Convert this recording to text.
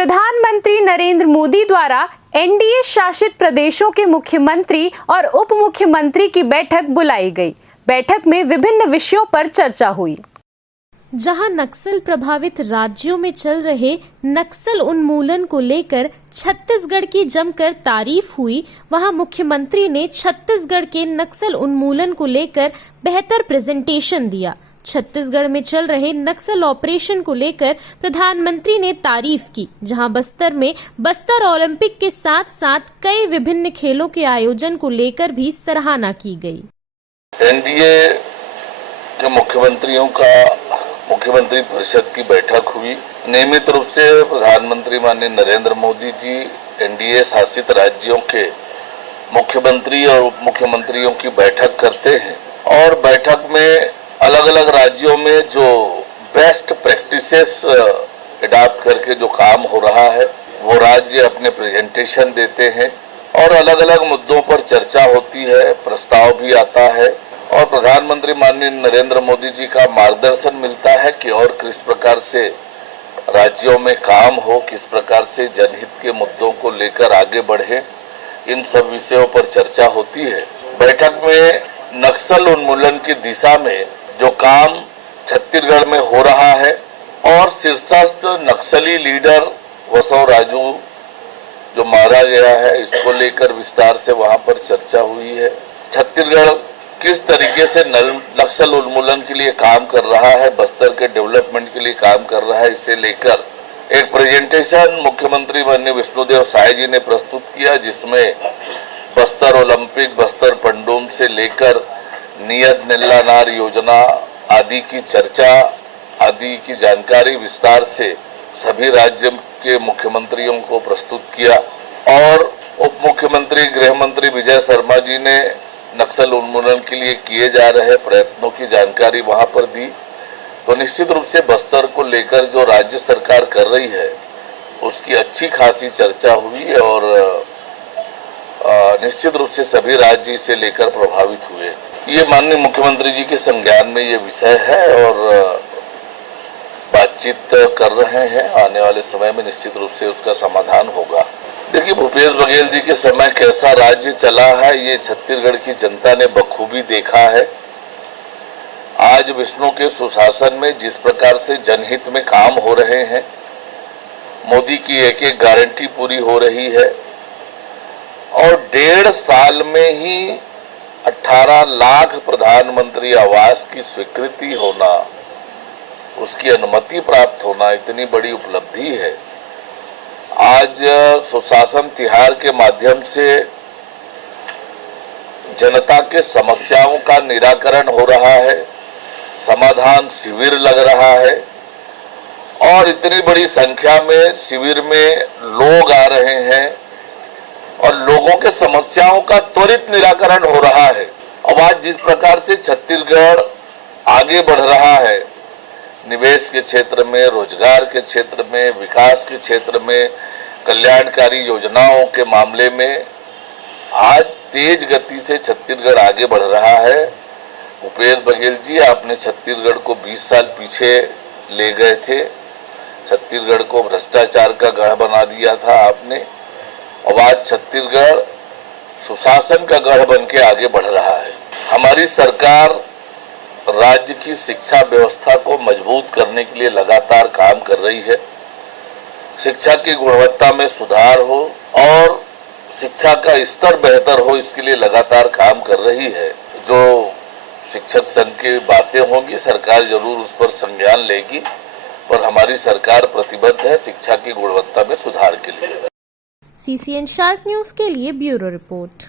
प्रधानमंत्री नरेंद्र मोदी द्वारा एनडीए शासित प्रदेशों के मुख्यमंत्री और उप मुख्यमंत्री की बैठक बुलाई गई। बैठक में विभिन्न विषयों पर चर्चा हुई। जहां नक्सल प्रभावित राज्यों में चल रहे नक्सल उन्मूलन को लेकर छत्तीसगढ़ की जमकर तारीफ हुई, वहां मुख्यमंत्री ने छत्तीसगढ़ के नक्सल उन्मूलन को लेकर बेहतर प्रेजेंटेशन दिया। छत्तीसगढ़ में चल रहे नक्सल ऑपरेशन को लेकर प्रधानमंत्री ने तारीफ की, जहां बस्तर में बस्तर ओलंपिक के साथ साथ कई विभिन्न खेलों के आयोजन को लेकर भी सराहना की गई। एनडीए के मुख्यमंत्रियों का मुख्यमंत्री परिषद की बैठक हुई। नियमित रूप से प्रधानमंत्री माननीय नरेंद्र मोदी जी एनडीए शासित राज्यों के मुख्यमंत्री और उप मुख्यमंत्रियों की बैठक करते हैं और बैठक में अलग अलग राज्यों में जो बेस्ट प्रैक्टिसेस अडॉप्ट करके जो काम हो रहा है वो राज्य अपने प्रेजेंटेशन देते हैं और अलग अलग मुद्दों पर चर्चा होती है, प्रस्ताव भी आता है और प्रधानमंत्री माननीय नरेंद्र मोदी जी का मार्गदर्शन मिलता है कि और किस प्रकार से राज्यों में काम हो, किस प्रकार से जनहित के मुद्दों को लेकर आगे बढ़े, इन सब विषयों पर चर्चा होती है। बैठक में नक्सल उन्मूलन की दिशा में जो काम छत्तीसगढ़ में हो रहा है और शीर्षस्थ नक्सली लीडर वसव राजू जो मारा गया है, इसको लेकर विस्तार से वहां पर चर्चा हुई है। छत्तीसगढ़ किस तरीके से नक्सल उन्मूलन के लिए काम कर रहा है, बस्तर के डेवलपमेंट के लिए काम कर रहा है, इसे लेकर एक प्रेजेंटेशन मुख्यमंत्री माननीय विष्णुदेव साय जी ने प्रस्तुत किया, जिसमें बस्तर ओलंपिक, बस्तर पंडूम से लेकर नियत नेल्लानार योजना आदि की चर्चा, आदि की जानकारी विस्तार से सभी राज्य के मुख्यमंत्रियों को प्रस्तुत किया और उप मुख्यमंत्री गृह मंत्री विजय शर्मा जी ने नक्सल उन्मूलन के लिए किए जा रहे प्रयत्नों की जानकारी वहां पर दी। तो निश्चित रूप से बस्तर को लेकर जो राज्य सरकार कर रही है उसकी अच्छी खासी चर्चा हुई और निश्चित रूप से सभी राज्य इसे लेकर प्रभावित हुए। ये माननीय मुख्यमंत्री जी के संज्ञान में ये विषय है और बातचीत कर रहे हैं। आने वाले समय में निश्चित रूप से उसका समाधान होगा। देखिए, भूपेश बघेल जी के समय कैसा राज्य चला है ये छत्तीसगढ़ की जनता ने बखूबी देखा है। आज विष्णु के सुशासन में जिस प्रकार से जनहित में काम हो रहे हैं, मोदी की एक एक गारंटी पूरी हो रही है और 1.5 साल में ही 18 लाख प्रधानमंत्री आवास की स्वीकृति होना, उसकी अनुमति प्राप्त होना इतनी बड़ी उपलब्धि है। आज सुशासन तिहार के माध्यम से जनता के समस्याओं का निराकरण हो रहा है, समाधान शिविर लग रहा है और इतनी बड़ी संख्या में शिविर में लोग आ रहे हैं और लोगों के समस्याओं का त्वरित निराकरण हो रहा है। अब आज जिस प्रकार से छत्तीसगढ़ आगे बढ़ रहा है, निवेश के क्षेत्र में, रोजगार के क्षेत्र में, विकास के क्षेत्र में, कल्याणकारी योजनाओं के मामले में आज तेज गति से छत्तीसगढ़ आगे बढ़ रहा है। भूपेश बघेल जी, आपने छत्तीसगढ़ को 20 साल पीछे ले गए थे, छत्तीसगढ़ को भ्रष्टाचार का गढ़ बना दिया था आपने। अब आज छत्तीसगढ़ सुशासन का गढ़ बन के आगे बढ़ रहा है। हमारी सरकार राज्य की शिक्षा व्यवस्था को मजबूत करने के लिए लगातार काम कर रही है। शिक्षा की गुणवत्ता में सुधार हो और शिक्षा का स्तर बेहतर हो, इसके लिए लगातार काम कर रही है। जो शिक्षक संघ की बातें होंगी, सरकार जरूर उस पर संज्ञान लेगी, पर हमारी सरकार प्रतिबद्ध है शिक्षा की गुणवत्ता में सुधार के लिए। CCN शार्क न्यूज के लिए ब्यूरो रिपोर्ट।